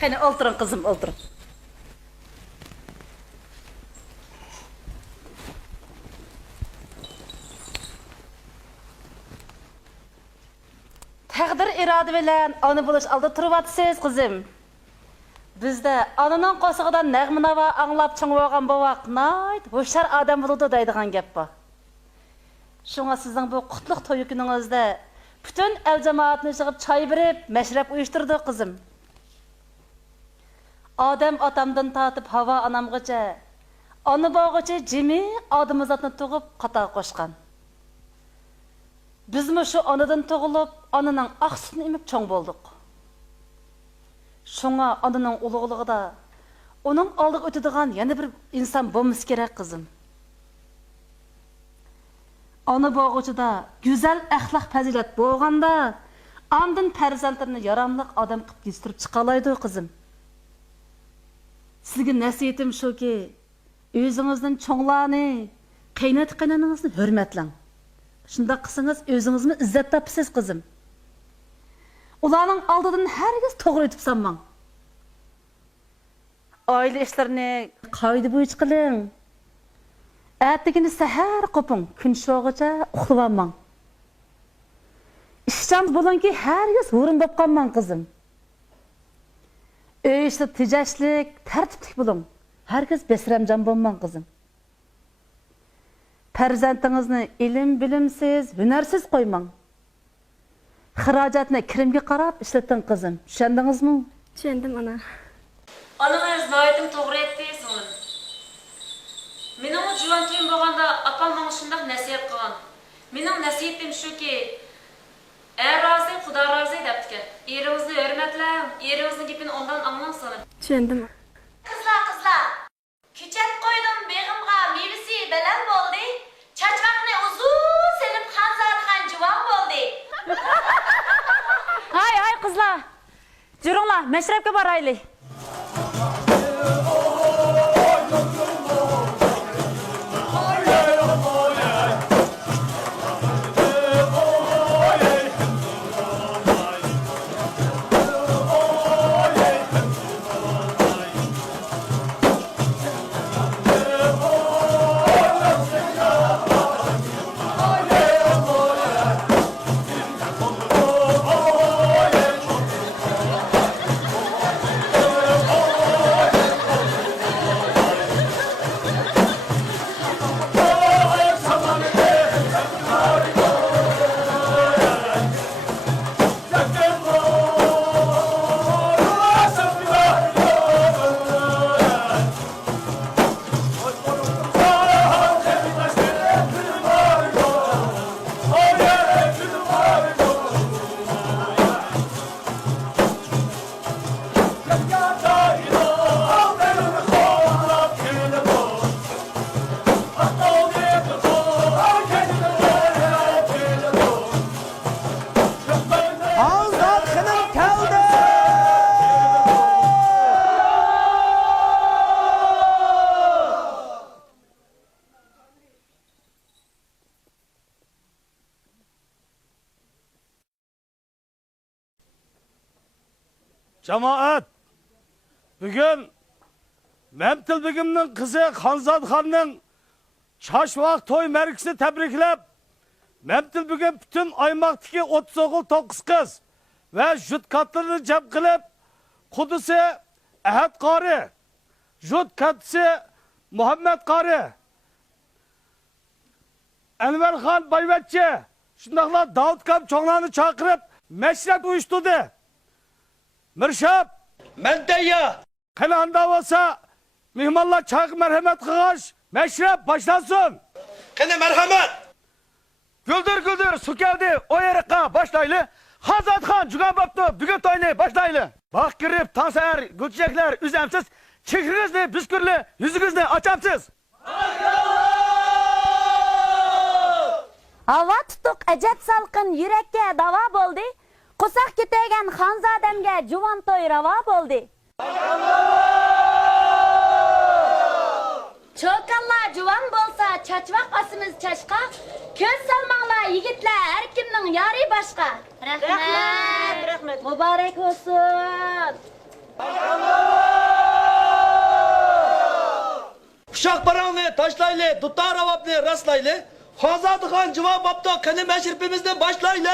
Qani o'ltiring qizim, o'ltiring. Taqdir iroda bilan ona bo'lish oldi turibsiz qizim. Bizda onaning qo'shig'idan nag'ma-navo anglab ching'ib bu vaqt nayt hushyor odam bo'ladi deydigan gap bor. Shunga sizning bu qutlug' to'y kuningizda butun el jamoatni yig'ib choy berib, mashrab uyushtirdi qizim. Odam otamdan tortib havo onamgacha, ona bo'g'ichi jimi odamzotni tug'ib qata qo'shgan. Bizmi shu onadan tug'ilib, onaning oqsutini emib cho'ng bo'ldik. Şuna ananın ulug'lig'ida uning oldiga o'tadigan yana bir inson bo'lmasa kerak qizim. Ona bo'g'ichida go'zal axloq fazilat bo'lganda, ondan farzandlarni yaramliq odam qilib yetishtirib chiqalaydi qizim. Sizga nasihatim shuki, o'zingizning cho'nglarni, qaynot-qaynoningizni hurmatlang. Shunda qilsangiz o'zingizni izzat topasiz qizim. Ularning oldidan hargiz to'g'ri o'tib sanmang. Oila ishlarini qoida bo'yicha qiling. Ertagini sahar qoping, kun sho'g'icha uxlab ishchan bo'lingki, hargiz o'rin bo'lib qolmang qizim. Ishda tejashlik, tartiblik bo'ling. Hargiz besramjon bo'lmang qizim. Farzandingizni ilm bilimsiz, hunarsiz qo'ymang. Xarajatni kirimga qarab ishlating qizim. Tushundingizmi? Tushundim ana. Anangiz nihoyatim to'g'ri aytdi, singlim. Mening juvon to'yim bo'lganda opam menga shunday nasihat qilgan. Mening nasihatim shuki, rozi, Xudo rozi debdi. Eringizni hurmatlang, eringizni gapini ondan anglang sanib. Tushundim. Qizlar, ko'chat qo'ydim beg'imga mevasi bilan bo'ldi. Chachvaqni uzun silib xanzarxan juvon bo'ldi. Hay qizlar. Juringlar, mashrabga boraylik. Cemaat, bugün Memtil Begim'nin kızı Xanzad Xan'ın Çaşvaq toy merkisi tebriklep, Memtil Begim bütün aymaktaki 39 kız ve jüt katlarını cep kılıp, Kudusi Ehad Qari, jüt katisi Muhammed Qari, Enver Xan Bayvetçi, şundakla Davut Kap çoğlarını çakırıp meşrep uyuşturdu. Mirshab, Mendeyya. Qani davasa mehmonlar chaq marhamat qilg'ash, mashrab boshlasin. Qani marhamat. Güldür su geldi o yere başlaylı. Xanzadxon jugan bopti bugun to'yni boshlayli. Baq kirib tansar gulchaklar uzamsiz, chehringizni biskirli, yuzingizni ochamsiz. Hava tutuq ajab salqin yurakka davo bo'ldi. Qo'saq ketagan xonzodamga juvon to'y ravo bo'ldi. Cho'kanlar juvon bo'lsa, chachvaq osimiz chashqa. Ko'z salmanglar yigitlar, har kimning yori boshqa. Rahmat. Rahmat. Muborak bo'lsin. Uşak paranlı, taşlaylı, tutar avaplı, rastlaylı. Hazat Khan cevap apta kendi meşripimizde başlaylı.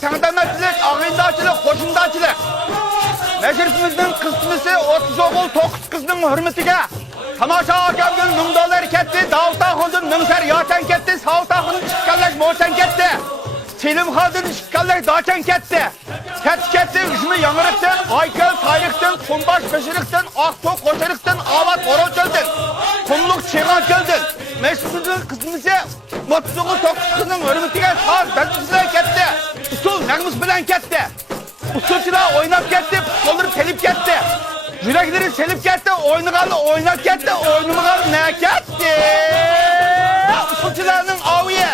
Sanatçılık, sanatçılık, ağındaçılık, koşundaçılık. Meşrifimizin kısmısı 30 oğul 9 kızının hürmetine. Tamaşa akabının mümdalar ketti, Davutahun'un mümser yaten ketti, Savutahun'un işgallik moğuşan ketti. Selim Hadın işgallik daçan ketti. Ketti, üçümü yanırıktın, Aykel saylıktın, Kumbaş beşiriktin, Aktok koşarıktın, Avat horoz çöldün. Kumluk çiğan çöldün. Meşrifimizin kısmısı 30 oğul 9 kızının hürmetine sağ bezmişler ketti. Usul nəğmis bilen ketti. Usulçular oynap ketti, olur telip ketti. Yürekleri selip ketti, oynağanı oynap ketti, oynamağı ne ketti? Usulçularının aviye.